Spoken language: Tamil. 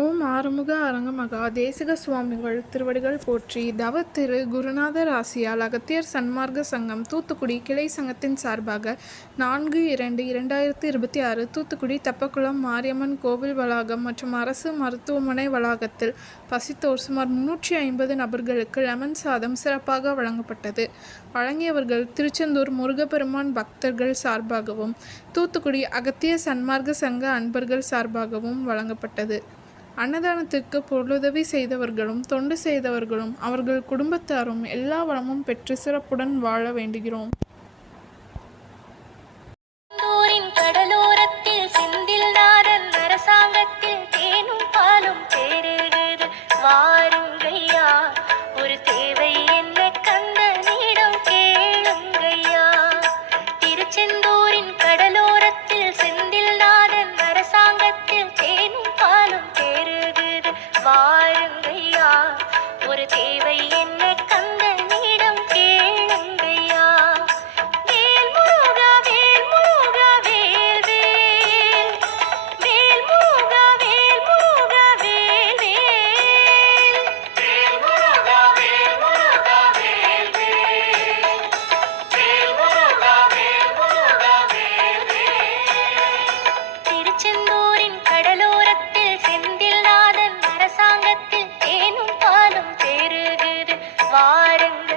ஓம் ஆறுமுக அரங்கமகா தேசிக சுவாமிகள் திருவடிகள் போற்றி தவ திரு குருநாதர் ஆசியால் அகத்தியர் சன்மார்க்க சங்கம் தூத்துக்குடி கிளை சங்கத்தின் சார்பாக நான்கு இரண்டு இரண்டாயிரத்தி இருபத்தி ஆறு தூத்துக்குடி தப்பக்குளம் மாரியம்மன் கோவில் வளாகம் மற்றும் அரசு மருத்துவமனை வளாகத்தில் பசித்தோர் சுமார் முன்னூற்றி ஐம்பது நபர்களுக்கு லெமன் சாதம் சிறப்பாக வழங்கப்பட்டது. வழங்கியவர்கள் திருச்செந்தூர் முருகப்பெருமான் பக்தர்கள் சார்பாகவும் தூத்துக்குடி அகத்திய சன்மார்க்க சங்க அன்பர்கள் சார்பாகவும் வழங்கப்பட்டது. அன்னதானத்திற்கு பொருளுதவி செய்தவர்களும் தொண்டு செய்தவர்களும் அவர்கள் குடும்பத்தாரும் எல்லா வளமும் பெற்று சிறப்புடன் வாழ வேண்டுகிறோம். வாருங்கள்